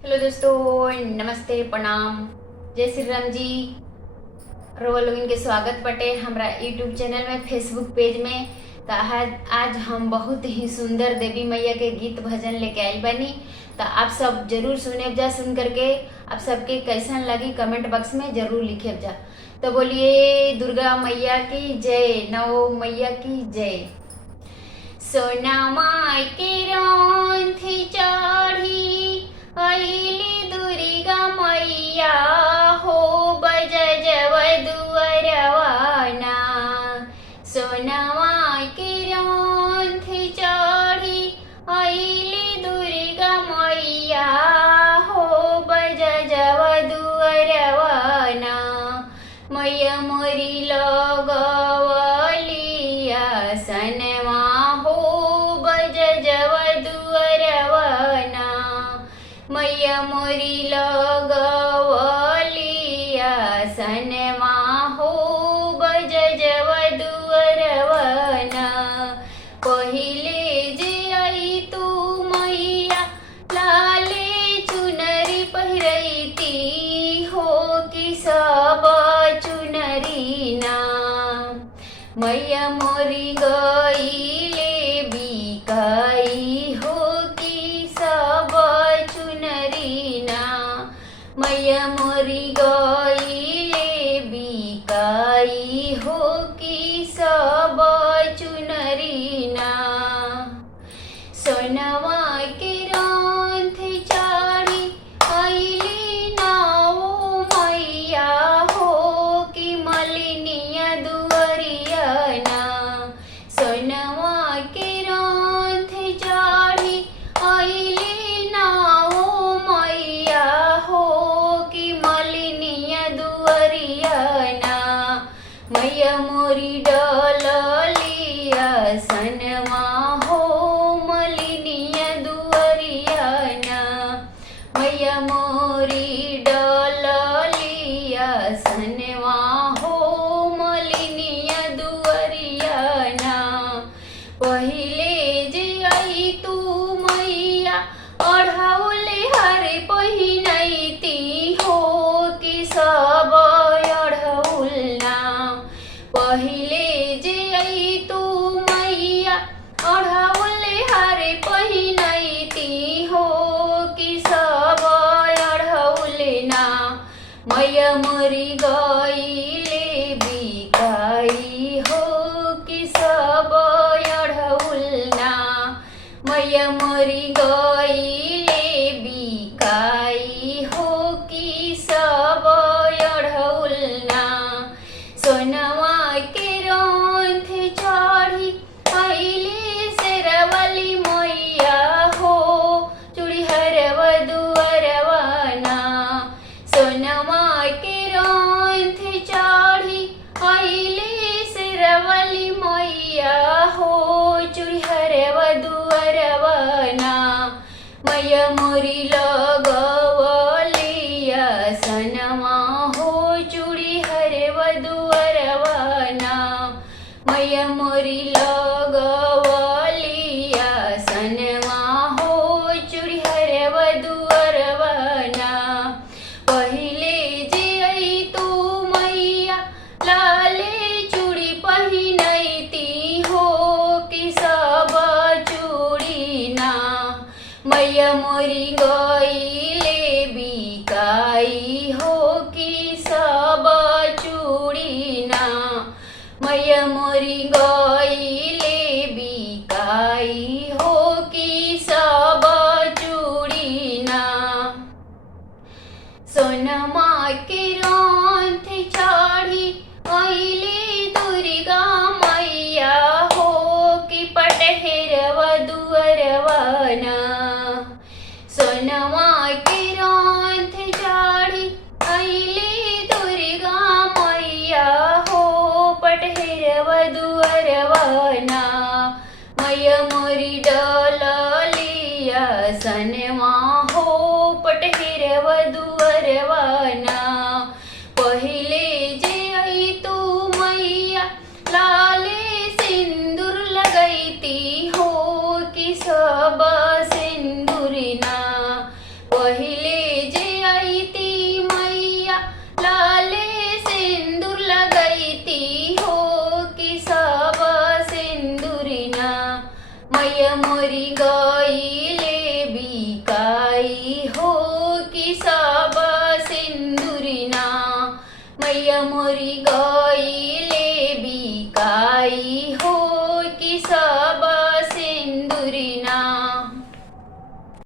Hello दोस्तों, नमस्ते, प्रणाम, जय श्री राम जी। रोवा लोगन के स्वागत बटे हमरा यूट्यूब चैनल में, फेसबुक पेज में। तो आज हम बहुत ही सुंदर देवी मैया के गीत भजन लेके आई बनी। तो आप सब जरूर सुने जा, सुन करके आप सबके कैसन लगी कमेंट बॉक्स में जरूर लिखे जा। तो बोलिए दुर्गा मैया की जय, नौ मैया की जय। सोना माय के रौन थी चढ़ी अइली दुर्गा मैया हो, बजजव दुअरवाना। सोना माय के रौन थी चढ़ी अइली दुर्गा मैया हो, बजजव दुअरवाना। मैया मोरी लगवली आसनवा हो, बजजव दुअरवाना। मैया मोरी लगवली आसनवा हो, बजजव दुअरवाना। पहिले जे आई तू मैया लाले चुनरी पहिरैती हो, कि सब चुनरी ना। मैया मोरी गईले बिकाई हो, कि सब चुनरी ना। मैया मोरी गईले बिकाई हो, कि सब चुनरी ना। सोनवा के रौन थे चढ़ी अइली नाओ मैया हो, कि मलिनिया दुअरिया ना। सोनवा के रौन थे चढ़ी अइली नाओ मैया हो, कि मलिनिया दुअरिया ना। मैया मोरी डलली आसनवा हो, मलिनिया दुअरिया ना। मैया मोरी डलली आसनवा हो, मलिनिया दुअरिया ना। पहिले जे आई तू मैया अढ़ौले हरे पहिनैती हो, कि सब अढ़ौल ना। पहिले जे आई तू मैया अढ़ौले हरे पहिनैती हो, कि सब अढ़ौल ना। मैया मोरी गईले बिकाई हो, कि सब अढ़ौल ना। मैया मोरी गईले बिकाई हो, कि सब अढ़ौल ना। सोनवा के रौन थे चढ़ी अइली शेरवाली मैया हो, चूड़ी हरव दुअरवाना। सोनवा के रौन थे चढ़ी अइली शेरवाली मैया हो, चूड़ी हरव दुअरवाना। मैया मोरी लगवली आसनवा हो, चूड़ी हरव दुअरवाना। मैया मोरी लगवली आसनवा हो, चूड़ी हरव दुअरवाना। पहिले जे आई तू मैया लाले चूड़ी पहिनैती हो, कि सब चूड़ी ना। मैया मोरी गईले बिकाई हो, कि सब चूड़ी ना। मैया मोरी गईले बिकाई हो, कि सब चूड़ी ना। सोनमा के रौन थे चढ़ी अइली दुर्गा मैया हो, कि पटहेरव दुअरवाना। सोनवा के रौन थे चढ़ी अइली दुर्गा मैया हो, पटहेरव दुअरवाना। मैया मोरी डलली आसनवा हो, पटहेरव दुअरवाना। पहिले जे आई तू मैया लाले सिंदूर लगैती हो, कि सब सिंदूर ना। पहिले मोरी गो